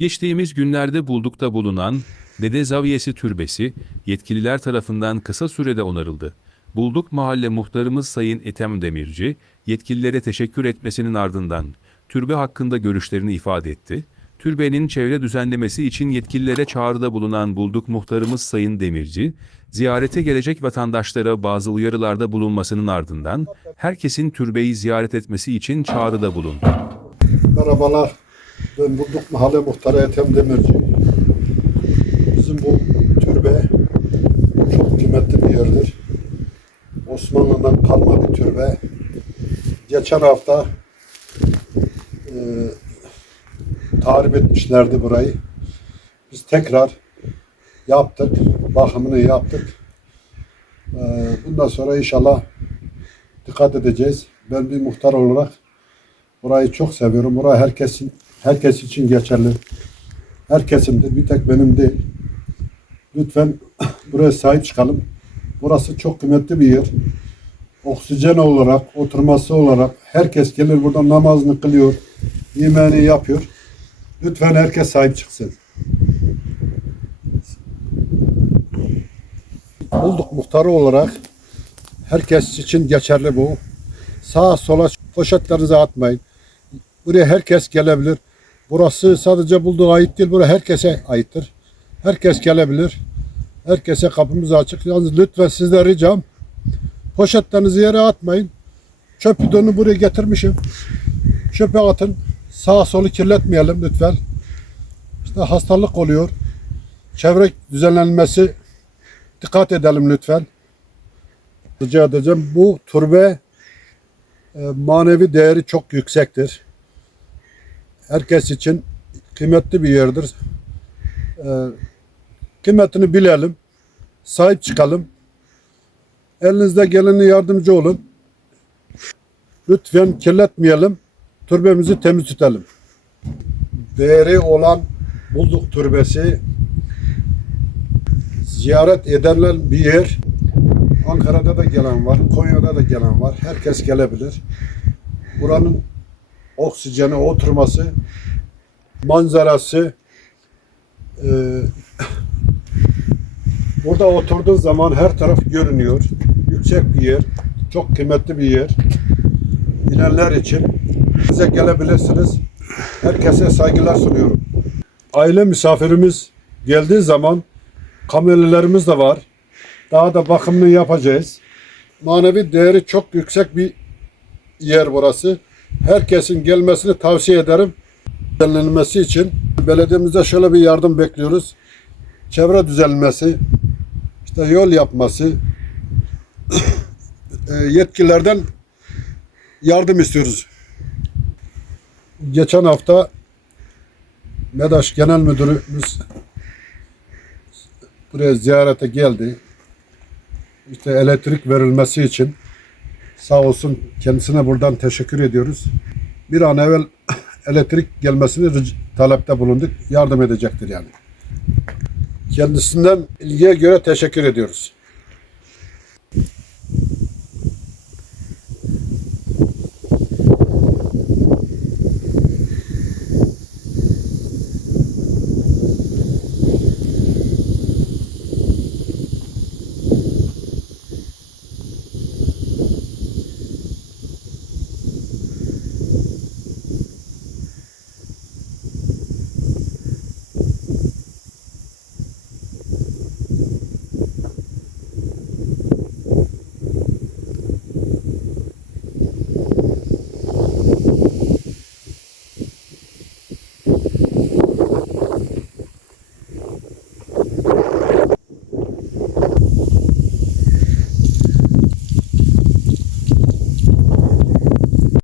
Geçtiğimiz günlerde Bulduk'ta bulunan Dede Zaviyesi Türbesi yetkililer tarafından kısa sürede onarıldı. Bulduk Mahalle Muhtarımız Sayın Ethem Demirci, yetkililere teşekkür etmesinin ardından türbe hakkında görüşlerini ifade etti. Türbenin çevre düzenlemesi için yetkililere çağrıda bulunan Bulduk Muhtarımız Sayın Demirci, ziyarete gelecek vatandaşlara bazı uyarılarda bulunmasının ardından herkesin türbeyi ziyaret etmesi için çağrıda bulundu. Merhabalar. Ben Bulduk Mahalle Muhtarı Ethem Demirci. Bizim bu türbe çok kıymetli bir yerdir. Osmanlı'dan kalma bir türbe. Geçen hafta e, tahrip etmişlerdi burayı. Biz tekrar yaptık. Bakımını yaptık. E, bundan sonra inşallah dikkat edeceğiz. Ben bir muhtar olarak Burayı çok seviyorum. Burası herkesin herkes için geçerli. Herkesindir. Bir tek benim değil. Lütfen buraya sahip çıkalım. Burası çok kıymetli bir yer. Oksijen olarak, oturması olarak herkes gelir burada namazını kılıyor. Yemeğini yapıyor. Lütfen herkes sahip çıksın. Bulduk muhtarı olarak herkes için geçerli bu. Sağa sola poşetlerinizi atmayın. Buraya herkes gelebilir. Burası sadece bulduğu ait değil, buraya herkese aittir. Herkes gelebilir. Herkese kapımız açık. Yalnız lütfen sizden ricam poşetlerinizi yere atmayın. Çöp bidonu buraya getirmişim. Çöpe atın. Sağa solu kirletmeyelim lütfen. İşte hastalık oluyor. Çevre düzenlenmesi dikkat edelim lütfen. Rica edeceğim. Bu türbe e, manevi değeri çok yüksektir. Herkes için kıymetli bir yerdir. E, Kıymetini bilelim, sahip çıkalım. Elinizde geleni yardımcı olun. Lütfen kirletmeyelim, türbemizi temiz tutalım. Değeri olan Bulduk Türbesi ziyaret ederler bir yer. Ankara'da da gelen var, Konya'da da gelen var. Herkes gelebilir. Buranın oksijeni, oturması, manzarası, e, burada oturduğun zaman her taraf görünüyor. Yüksek bir yer, çok kıymetli bir yer. Bilenler için bize gelebilirsiniz. Herkese saygılar sunuyorum. Aile misafirimiz geldiği zaman kameralarımız da var. Daha da bakımını yapacağız. Manevi değeri çok yüksek bir yer burası. Herkesin gelmesini tavsiye ederim. Düzenlenmesi için belediyemizde şöyle bir yardım bekliyoruz. Çevre düzenlemesi, işte yol yapması, e, yetkililerden yardım istiyoruz. Geçen hafta MEDAŞ Genel Müdürümüz buraya ziyarete geldi işte elektrik verilmesi için sağ olsun kendisine buradan teşekkür ediyoruz. Bir an evvel elektrik gelmesini talepte bulunduk. Yardım edecektir yani. Kendisinden ilgiye göre teşekkür ediyoruz.